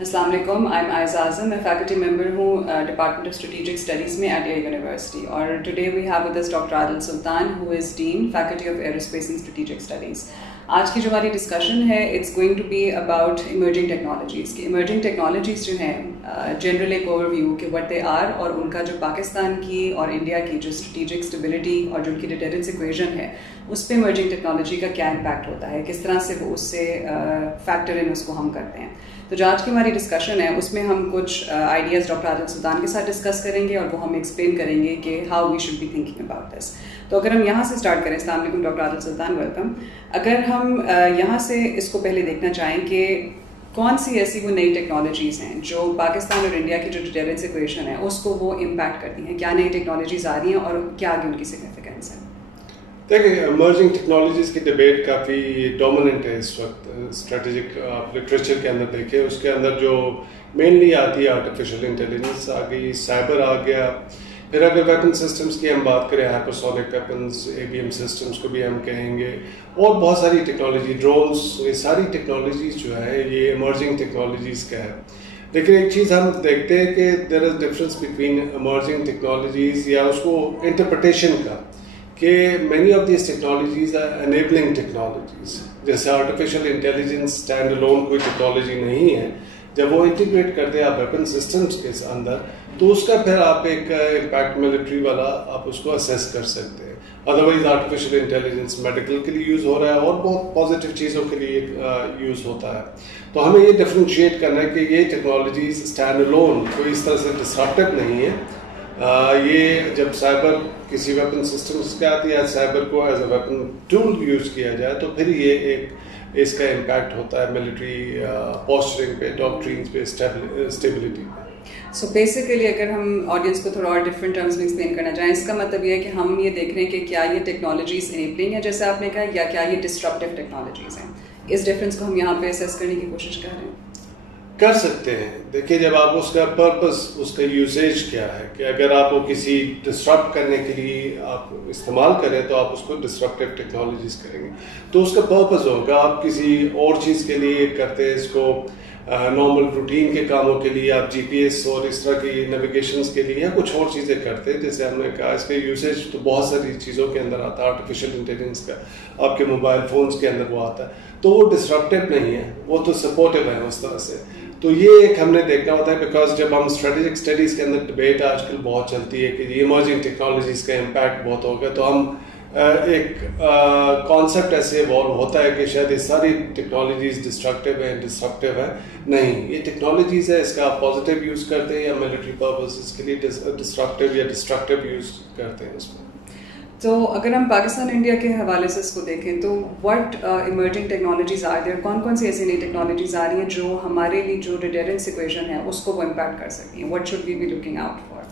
السلام علیکم. I am Aiza Azam. میں فیکلٹی ممبر ہوں ڈپارٹمنٹ آف اسٹریٹجک اسٹڈیز میں ایٹ ایئر یونیورسٹی, اور today we have with us doctor Adil Sultan who is dean faculty of aerospace and strategic studies. آج کی جو ہماری ڈسکشن ہے it's going to be about emerging technologies. کہ emerging technologies جو ہیں جنرل ایک اوور ویو کہ وٹ دے آر, اور ان کا جو پاکستان کی اور انڈیا کی جو اسٹریٹجک اسٹیبلٹی اور جو ان کی ڈیٹرنس ایکویژن ہے اس پہ ایمرجنگ ٹیکنالوجی کا کیا امپیکٹ ہوتا ہے, کس طرح سے وہ اس سے فیکٹر ان اس کو ہم کرتے ہیں. تو جو آج کی ہماری ڈسکشن ہے اس میں ہم کچھ آئیڈیاز ڈاکٹر عادل سلطان کے ساتھ ڈسکس کریں گے, اور وہ ہم ایکسپلین کریں گے کہ how we should be thinking about this. تو اگر ہم یہاں سے اسٹارٹ کریں, السلام علیکم ڈاکٹر عادل سلطان, ویلکم. اگر ہم یہاں سے اس کو پہلے دیکھنا چاہیں کہ کون سی ایسی وہ نئی ٹیکنالوجیز ہیں جو پاکستان اور انڈیا کی جو ڈیٹرنس ایکویشن ہے اس کو وہ امپیکٹ کرتی ہیں, کیا نئی ٹیکنالوجیز آ رہی ہیں اور کیا آگے ان کی سگنیفیکینس ہے. دیکھیں, ایمرجنگ ٹیکنالوجیز کی ڈبیٹ کافی ڈومیننٹ ہے اس وقت اسٹریٹجک لٹریچر کے اندر. دیکھیں اس کے اندر جو مینلی آتی ہے آرٹیفیشیل انٹیلیجنس آ گئی, سائبر آ گیا, پھر اگر ویپن سسٹمز کی ہم بات کریں ہائپرسونک ویپنز, ABM سسٹمز کو بھی ہم کہیں گے, اور بہت ساری ٹیکنالوجی, ڈرونز, یہ ساری ٹیکنالوجیز جو ہے یہ ایمرجنگ ٹیکنالوجیز کا ہے. لیکن ایک چیز ہم دیکھتے ہیں کہ there is difference between emerging technologies یا اس کو انٹرپریٹیشن کا, کہ many of these technologies are enabling technologies. جیسے آرٹیفیشیل انٹیلیجنس اسٹینڈ الون کوئی ٹیکنالوجی نہیں ہے, جب وہ انٹیگریٹ کرتے ہیں آپ ویپن سسٹمس کے اندر تو اس کا پھر آپ ایک امپیکٹ ملٹری والا آپ اس کو اسیس کر سکتے ہیں. ادروائز آرٹیفیشیل انٹیلیجنس میڈیکل کے لیے یوز ہو رہا ہے اور بہت پازیٹیو چیزوں کے لیے یوز ہوتا ہے. تو ہمیں یہ ڈفرینشیٹ کرنا ہے کہ یہ ٹیکنالوجیز اسٹینڈ الون کوئی اس طرح سے ڈسرپٹیو نہیں ہے. یہ جب سائبر کسی ویپن سسٹمس کا آتی ہے, سائبر کو as a weapon tool use کیا جائے تو پھر یہ ایک اس کا امپیکٹ ہوتا ہے ملٹری پوسچرنگ پہ, ڈاکٹرینز پہ, اسٹیبلٹی پہ. سو بیسیکلی اگر ہم آڈینس کو تھوڑا اور ڈفرینٹ ٹرمز میں ایکسپلین کرنا چاہیں, اس کا مطلب یہ ہے کہ ہم یہ دیکھ رہے ہیں کہ کیا یہ ٹیکنالوجیز انیبلنگ ہے جیسے آپ نے کہا, یا کیا یہ ڈسٹرپٹیو ٹیکنالوجیز ہیں. اس ڈفرینس کو ہم یہاں پہ اسیس کرنے کی کوشش کر رہے ہیں. کر سکتے ہیں. دیکھیے جب آپ اس کا پرپس, اس کا یوزیج کیا ہے, کہ اگر آپ وہ کسی ڈسٹرپٹ کرنے کے لیے آپ استعمال کریں تو آپ اس کو ڈسٹرپٹیو ٹیکنالوجیز کریں گے. تو اس کا پرپس ہوگا آپ کسی اور چیز کے لیے کرتے ہیں اس کو, نارمل روٹین کے کاموں کے لیے آپ GPS اور اس طرح کی نیویگیشنز کے لیے یا کچھ اور چیزیں کرتے ہیں. جیسے ہم نے کہا اس کا یوزیج تو بہت ساری چیزوں کے اندر آتا ہے. آرٹیفیشیل انٹیلیجنس کا آپ کے موبائل فونز کے اندر وہ آتا ہے, تو وہ ڈسٹرپٹیو نہیں ہے, وہ تو سپورٹیو ہے اس طرح سے. تو یہ ایک ہم نے دیکھنا ہوتا ہے, بیکاز جب ہم اسٹریٹجک اسٹڈیز کے اندر ڈبیٹ آج کل بہت چلتی ہے کہ یہ ایمرجنگ ٹیکنالوجیز کا امپیکٹ بہت ہوگا, تو ہم ایک کانسیپٹ ایسے ایوالو ہوتا ہے کہ شاید یہ ساری ٹیکنالوجیز ڈسٹرکٹیو ہیں, ڈسرپٹیو ہے. نہیں, یہ ٹیکنالوجیز ہے, اس کا آپ پازیٹیو یوز کرتے ہیں یا ملٹری پرپسز کے لیے ڈسرپٹیو یا ڈسٹرکٹیو یوز کرتے ہیں اس میں. تو اگر ہم پاکستان انڈیا کے حوالے سے اس کو دیکھیں تو what emerging technologies are there, کون کون سی ایسی نئی ٹیکنالوجیز آ رہی ہیں جو ہمارے لیے جو ڈیٹرنس ایکویشن ہے اس کو وہ امپیکٹ کر سکتی ہیں. What should we be looking out for.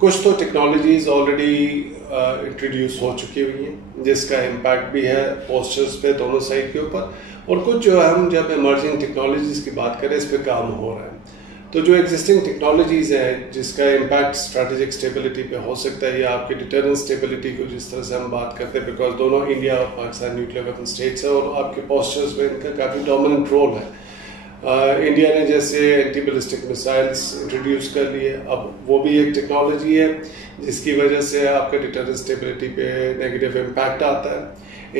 کچھ تو ٹیکنالوجیز آلریڈی انٹروڈیوس ہو چکی ہوئی ہیں جس کا امپیکٹ بھی ہے پوسچرز پہ دونوں سائڈ کے اوپر, اور کچھ جو ہم جب ایمرجنگ ٹیکنالوجیز کی بات کریں اس پہ کام ہو رہا ہے. تو جو ایگزسٹنگ ٹیکنالوجیز ہیں جس کا امپیکٹ اسٹریٹجک اسٹیبلٹی پہ ہو سکتا ہے یا آپ کی ڈیٹرنس اسٹیبلٹی کو جس طرح سے ہم بات کرتے ہیں, بیکاز دونوں انڈیا اور پاکستان نیوکلیئر ویپن اسٹیٹس ہیں اور آپ کے پوسچرز میں ان کا کافی ڈومیننٹ رول ہے. انڈیا نے جیسے اینٹی بیلسٹک میسائلس انٹروڈیوس کر لیے, اب وہ بھی ایک ٹیکنالوجی ہے جس کی وجہ سے آپ کے ڈیٹرنس اسٹیبلٹی پہ نیگیٹو امپیکٹ آتا ہے.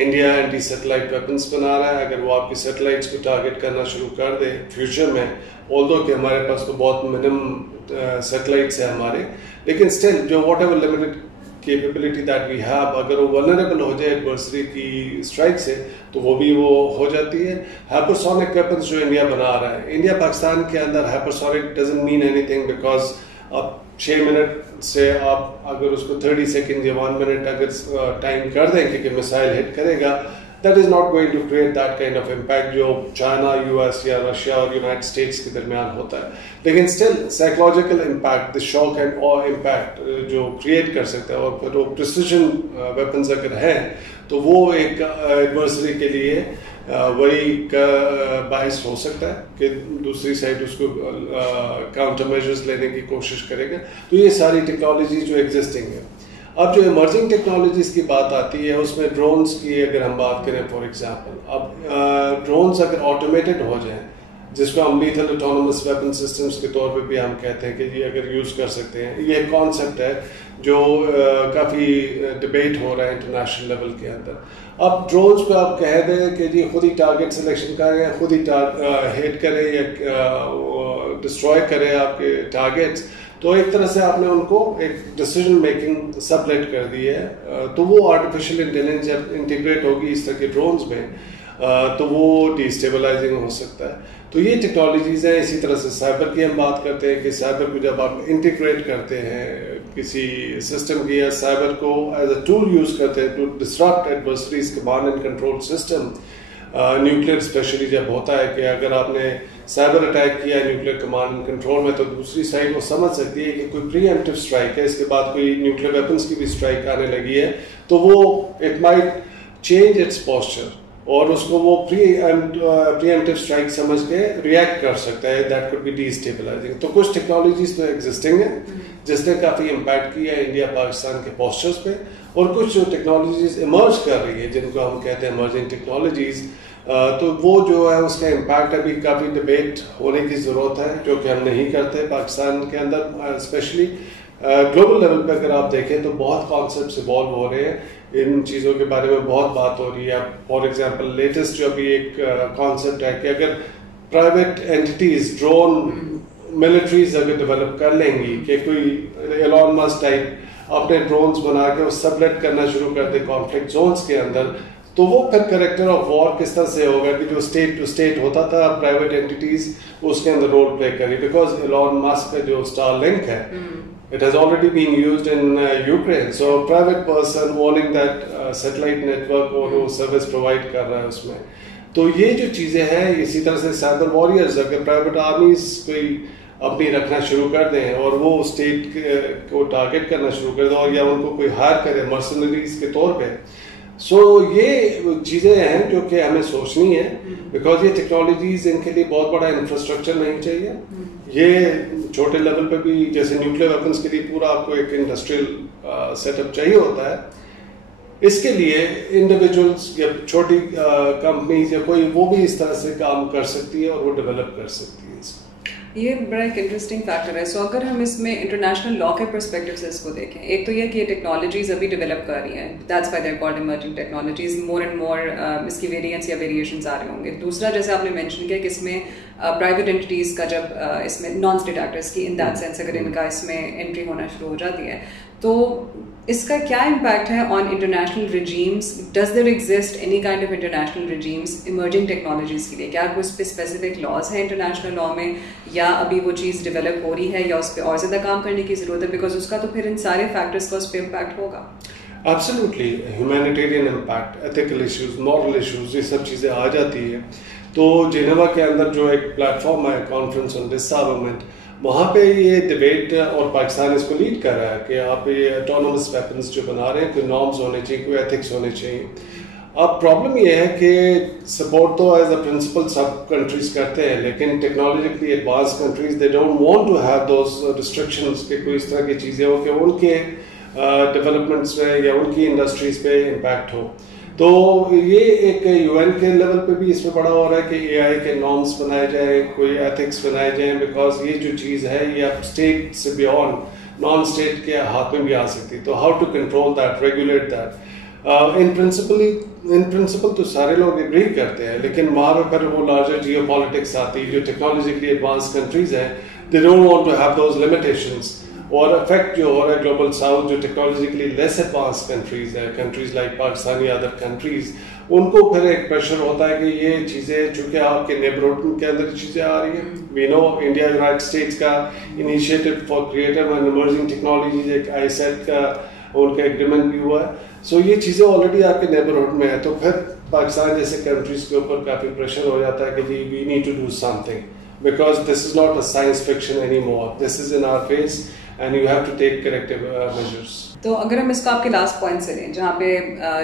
انڈیا اینٹی سیٹلائٹ ویپنس بنا رہا ہے. اگر وہ آپ کی سیٹلائٹس کو ٹارگیٹ کرنا شروع کر دے فیوچر میں, آلدو کہ ہمارے پاس تو بہت منیمم سیٹلائٹس ہیں ہمارے, لیکن اسٹل جو whatever limited capability that we have, اگر وہ ولنریبل ہو جائے ایڈورسری کی اسٹرائک سے تو وہ بھی وہ ہو جاتی ہے. ہائپرسونک ویپنس جو انڈیا بنا رہا ہے, انڈیا پاکستان کے اندر hypersonic doesn't mean anything, because آپ 6 منٹ سے آپ اگر اس کو 30 سیکنڈ یا 1 منٹ اگر ٹائم کر دیں کہ میسائل ہٹ کرے گا, that is not going to create that kind of impact جو چائنا, US یا رشیا اور یونائٹڈ اسٹیٹس کے درمیان ہوتا ہے. لیکن still psychological impact, shock and awe impact جو کریٹ کر سکتا ہے, اور پھر وہ پریسیجن ویپنز اگر ہیں تو وہ ایک ایڈورسری کے لیے وہی کا باعث ہو سکتا ہے کہ دوسری سائڈ اس کو کاؤنٹر میجرز لینے کی کوشش کرے گا. تو یہ ساری ٹیکنالوجیز جو ایگزسٹنگ ہے. اب جو ایمرجنگ ٹیکنالوجیز کی بات آتی ہے اس میں ڈرونز کی اگر ہم بات کریں فار ایگزامپل, اب ڈرونز اگر آٹومیٹڈ ہو جائیں, جس کو ہم لیتھل آٹونومس ویپن سسٹمز کے طور پہ بھی ہم کہتے ہیں کہ یہ اگر یوز کر سکتے ہیں. یہ ایک کانسیپٹ ہے جو کافی ڈبیٹ ہو رہا ہے انٹرنیشنل لیول کے اندر. اب ڈرونز پہ آپ کہہ دیں کہ جی خود ہی ٹارگیٹ سلیکشن کریں, خود ہی ہٹ کرے یا ڈسٹروائے کرے آپ کے ٹارگیٹس, تو ایک طرح سے آپ نے ان کو ایک ڈیسیجن میکنگ سبلیٹ کر دی ہے. تو وہ آرٹیفیشیل انٹیلیجنس جب انٹیگریٹ ہوگی اس طرح کے ڈرونز میں تو وہ ڈی اسٹیبلائزنگ ہو سکتا ہے. تو یہ ٹیکنالوجیز ہیں. اسی طرح سے سائبر کی ہم بات کرتے ہیں کہ سائبر کو جب آپ انٹیگریٹ کرتے ہیں کسی سسٹم کی, یا سائبر کو ایز اے ٹول یوز کرتے ہیں to disrupt adversaries command and control system. Nuclear especially جب ہوتا ہے کہ اگر آپ نے سائبر اٹیک کیا نیوکلیئر کمانڈ اینڈ کنٹرول میں, تو دوسری سائڈ وہ سمجھ سکتی ہے کہ کوئی پری ایمپٹیو اسٹرائک ہے, اس کے بعد کوئی نیوکلیئر ویپنس کی بھی اسٹرائک آنے لگی ہے, تو وہ it might change its posture اور اس کو وہ پری ایمپٹیو اسٹرائک سمجھ کے ریئیکٹ کر سکتا ہے. That could B D stabilising. تو کچھ ٹیکنالوجیز تو ایگزسٹنگ ہیں جس نے کافی امپیکٹ کیا ہے انڈیا پاکستان کے پوسچرز پہ, اور کچھ جو ٹیکنالوجیز ایمرج کر رہی ہے جن کو ہم کہتے ہیں ایمرجنگ ٹیکنالوجیز, تو وہ جو ہے اس کا امپیکٹ ابھی کافی ڈبیٹ ہونے کی ضرورت ہے, جو کہ ہم نہیں کرتے پاکستان کے اندر. اسپیشلی گلوبل لیول پہ اگر آپ دیکھیں تو بہت کانسیپٹس ایوالو ہو رہے ہیں, ان چیزوں کے بارے میں بہت بات ہو رہی ہے. فار ایگزامپل لیٹسٹ جو ابھی ایک کانسیپٹ ہے کہ اگر پرائیویٹ اینٹیز ڈرون ملٹریز اگر ڈیولپ کر لیں گی, کہ کوئی ایلون مسک ٹائپ اپنے ڈرونز بنا کے سبلیٹ کرنا شروع کر دے کانفلکٹ زونز کے اندر, تو وہ پھر کریکٹر آف وار کس طرح سے ہوگا کہ جو اسٹیٹ ٹو اسٹیٹ ہوتا تھا پرائیویٹ اینٹیز اس کے اندر رول پلے کری. بیکاز ایلون مسک کا جو اسٹار لنک ہے it has already been used in Ukraine, so private person owning that satellite network اور وہ سروس پرووائڈ کر رہا ہے اس میں. تو یہ جو چیزیں ہیں, اسی طرح سے سائبر واریئرز اگر پرائیویٹ آرمیز کوئی اپنی رکھنا شروع کر دیں اور وہ اسٹیٹ کو ٹارگیٹ کرنا شروع کر دیں, اور یا ان کو کوئی ہائر کرے مرسنریز کے طور پہ, سو یہ چیزیں ہیں جو کہ ہمیں سوچنی ہے. بیکاز یہ ٹیکنالوجیز ان کے لیے بہت بڑا انفراسٹرکچر نہیں چاہیے. یہ چھوٹے لیول پہ بھی جیسے نیوکلیئر ویپنس کے لیے پورا آپ کو ایک انڈسٹریل سیٹ اپ چاہیے ہوتا ہے. اس کے لیے انڈیویجولس یا چھوٹی کمپنیز یا کوئی وہ بھی اس طرح سے کام کر سکتی ہے اور وہ ڈیولپ کر سکتی ہے. یہ بڑا ایک انٹرسٹنگ فیکٹر ہے. سو اگر ہم اس میں انٹرنیشنل لا کے پرسپیکٹو سے اس کو دیکھیں, ایک تو یہ کہ یہ ٹیکنالوجیز ابھی ڈیولپ کر رہی ہیں, that's why they are called emerging technologies. More and more اس کی ویریئنٹس یا ویریشنز آ رہے ہوں گے. دوسرا جیسے آپ نے مینشن کیا کہ اس میں پرائیویٹ اینٹیز کا جب اس میں نان اسٹیٹ ایکٹرس کی ان دیٹ سینس اگر ان کا اس میں انٹری ہونا شروع ہو جاتی ہے, تو اس کا کیا امپیکٹ ہے on international regimes? Does there exist any kind of international regimes emerging technologies کے لیے؟ کیا کوئی اس پہ اسپیسیفک لاز ہیں انٹرنیشنل لا میں, یا ابھی وہ چیز ڈیولپ ہو رہی ہے, یا اس پہ اور زیادہ کام کرنے کی ضرورت ہے؟ بیکاز اس کا تو پھر ان سارے فیکٹرس کا اس پہ امپیکٹ ہوگا. Absolutely, humanitarian impact, ethical issues, moral issues, یہ سب چیزیں آ جاتی ہیں. تو جنیوا کے اندر جو ایک پلیٹ فارم ہے کانفرنس آن ڈس آرمامنٹ, وہاں پہ یہ ڈبیٹ اور پاکستان اس کو لیڈ کر رہا ہے کہ آپ یہ آٹونومس ویپنس جو بنا رہے ہیں کوئی نارمز ہونے چاہیے, کوئی ایتھکس ہونے چاہیے. اب پرابلم یہ ہے کہ سپورٹ تو ایز اے پرنسپل سب کنٹریز کرتے ہیں, لیکن technologically advance countries they don't want to have those restrictions کہ کوئی اس طرح کی چیزیں ہو کہ ان کے ڈیولپمنٹس میں یا ان کی انڈسٹریز پہ امپیکٹ ہو. تو یہ ایک یو این کے لیول پہ بھی اس میں بڑا ہو رہا ہے کہ اے آئی کے نارمس بنائے جائیں, کوئی ایتھکس بنائے جائیں, بیکاز یہ جو چیز ہے یہ اب اسٹیٹ سے بیونڈ نان اسٹیٹ کے ہاتھ میں بھی آ سکتی. تو how to control that, regulate that. In principle تو سارے لوگ ایگری کرتے ہیں, لیکن وہاں پہ پھر وہ لارجر جیو پالیٹکس آتی, جو ٹیکنالوجیکلی ایڈوانس کنٹریز ہیں they don't want to have those limitations. اور افیکٹ جو ہو رہا ہے گلوبل ساؤتھ جو ٹیکنالوجیکلی لیس ایڈوانس کنٹریز ہیں, کنٹریز لائک پاکستان یا ادر کنٹریز, ان کو پھر ایک پریشر ہوتا ہے کہ یہ چیزیں چونکہ آپ کے نیبرہڈ کے اندر چیزیں آ رہی ہیں. وی نو انڈیا یونائٹڈ اسٹیٹس کا initiative for creative and emerging technologies ایک آئی سیٹ کا ان کا ایگریمنٹ بھی ہوا ہے. سو یہ چیزیں آلریڈی آپ کے نیبرہڈ میں ہے, تو پھر پاکستان جیسے کنٹریز کے اوپر کافی پریشر ہو جاتا ہے کہ جی we need to do something, because this is not a science fiction any more, this is in our face and you have to take corrective measures. تو اگر ہم اس کو آپ کے لاسٹ پوائنٹ سے لیں, جہاں پہ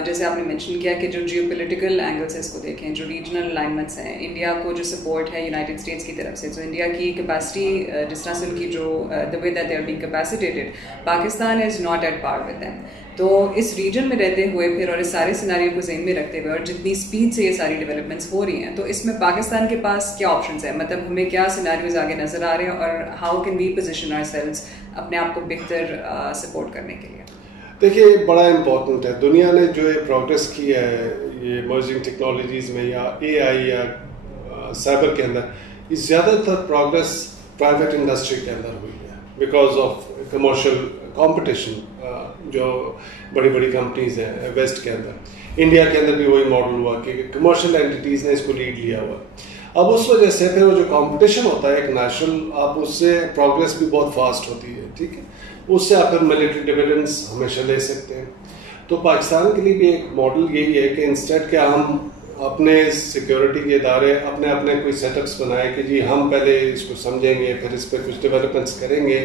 جیسے آپ نے مینشن کیا کہ جو جیو پولیٹیکل اینگلس اس کو دیکھیں, جو ریجنل الائنمنٹس ہیں, انڈیا کو جو سپورٹ ہے یونائٹڈ اسٹیٹس کی طرف سے, تو انڈیا کی کیپیسٹی جس طرح سے ان کی جو the way that they are being capacitated, Pakistan is not at par with them. تو اس ریجن میں رہتے ہوئے پھر اور اس سارے سیناریو کو ذہن میں رکھتے ہوئے اور جتنی اسپیڈ سے یہ ساری ڈیولپمنٹس ہو رہی ہیں تو اس میں پاکستان کے پاس کیا آپشنس ہیں, مطلب ہمیں کیا سیناریوز آگے نظر آ رہے ہیں اور how can we position ourselves اپنے آپ کو بہتر سپورٹ کرنے کے لیے؟ دیکھیے بڑا امپورٹنٹ ہے, دنیا نے جو پروگریس کی ہے یہ ایمرجنگ ٹیکنالوجیز میں یا اے آئی یا سائبر کے اندر, یہ زیادہ تر پروگریس پرائیویٹ انڈسٹری کے اندر ہوئی ہے بیکاز آف کمرشل کمپٹیشن. جو بڑی بڑی کمپنیز ہیں ویسٹ کے اندر, انڈیا کے اندر بھی وہی ماڈل ہوا کہ کمرشل اینٹیز نے اس کو لیڈ لیا ہوا. اب اس وجہ سے پھر وہ جو کمپٹیشن ہوتا ہے ایک نیشنل, آپ اس سے پروگریس بھی بہت فاسٹ ہوتی ہے, ٹھیک ہے, اس سے آپ پھر ملٹری ڈویڈنڈس ہمیشہ لے سکتے ہیں. تو پاکستان کے لیے بھی ایک ماڈل یہی ہے کہ انسٹیڈ کہ ہم اپنے سیکیورٹی کے ادارے اپنے کوئی سیٹ اپس بنائے کہ جی ہم پہلے اس کو سمجھیں گے پھر اس پہ کچھ ڈیولپمنٹس کریں گے,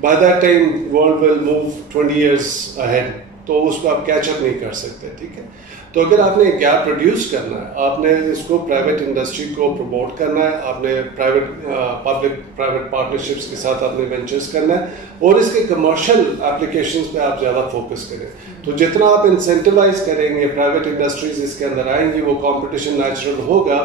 by that time world will move 20 years ahead, تو اس کو آپ کیچ اپ نہیں کر سکتے, ٹھیک ہے. تو اگر آپ نے گیپ ریڈیوس کرنا ہے, آپ نے اس کو پرائیویٹ انڈسٹری کو پروموٹ کرنا ہے, آپ نے پبلک پرائیویٹ پارٹنرشپس کے ساتھ آپ نے وینچرس کرنا ہے اور اس کے کمرشل اپلیکیشنس پہ آپ زیادہ فوکس کریں. تو جتنا آپ انسینٹیوائز کریں گے پرائیویٹ انڈسٹریز اس کے اندر آئیں گی, وہ کمپٹیشن نیچرل ہوگا,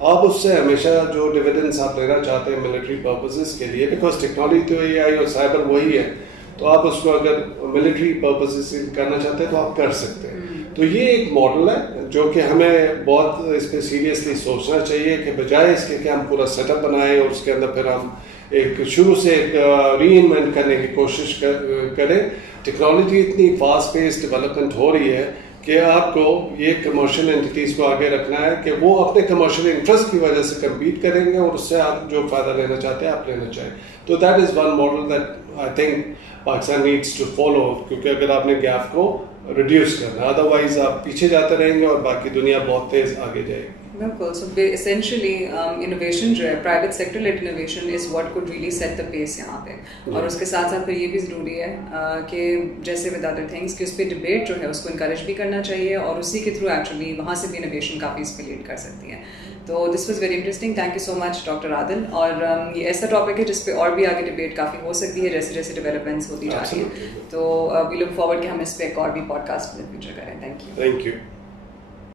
آپ اس سے ہمیشہ جو ڈویڈنس آپ لینا چاہتے ہیں ملٹری پرپزز کے لیے, بیکاز ٹیکنالوجی تو اے آئی اور سائبر وہی ہے, تو آپ اس کو اگر ملٹری پرپزز کرنا چاہتے ہیں تو آپ کر سکتے ہیں. تو یہ ایک ماڈل ہے جو کہ ہمیں بہت اس پہ سیریسلی سوچنا چاہیے کہ بجائے اس کے کہ ہم پورا سیٹ اپ بنائیں اور اس کے اندر پھر ہم ایک شروع سے ایک ری انوینٹ کرنے کی کوشش کریں. ٹیکنالوجی اتنی فاسٹ پیس ڈیولپمنٹ ہو رہی ہے کہ آپ کو یہ کمرشل اینٹیز کو آگے رکھنا ہے کہ وہ اپنے کمرشل انٹرسٹ کی وجہ سے کمپیٹ کریں گے اور اس سے آپ جو فائدہ لینا چاہتے ہیں آپ لینا چاہیں. تو that is one model that I think Pakistan needs to follow, کیونکہ اگر آپ نے گیپ کو ریڈیوس کرنا, ادروائز آپ پیچھے جاتے رہیں گے اور باقی دنیا بہت تیز آگے جائے گی. بالکل. سو اسینشلی انوویشن جو ہے private sector led innovation is what could really set the pace یہاں پہ, اور اس کے ساتھ ساتھ پھر یہ بھی ضروری ہے کہ جیسے ود ادر تھنگس کہ اس پہ ڈبیٹ جو ہے اس کو انکریج بھی کرنا چاہیے اور اسی کے تھرو ایکچولی وہاں سے بھی انوویشن کافی اس پہ لیڈ کر سکتی ہے. تو this was very interesting, thank you so much doctor Adil. اور یہ ایسا ٹاپک ہے جس پہ اور بھی آگے ڈبیٹ کافی ہو سکتی ہے جیسے جیسے ڈیولپمنٹس ہوتی جا رہی ہیں. تو وی لک فارورڈ کہ ہم اس پہ ایک اور بھی پوڈ کاسٹ میں فیوچر کریں. Thank you.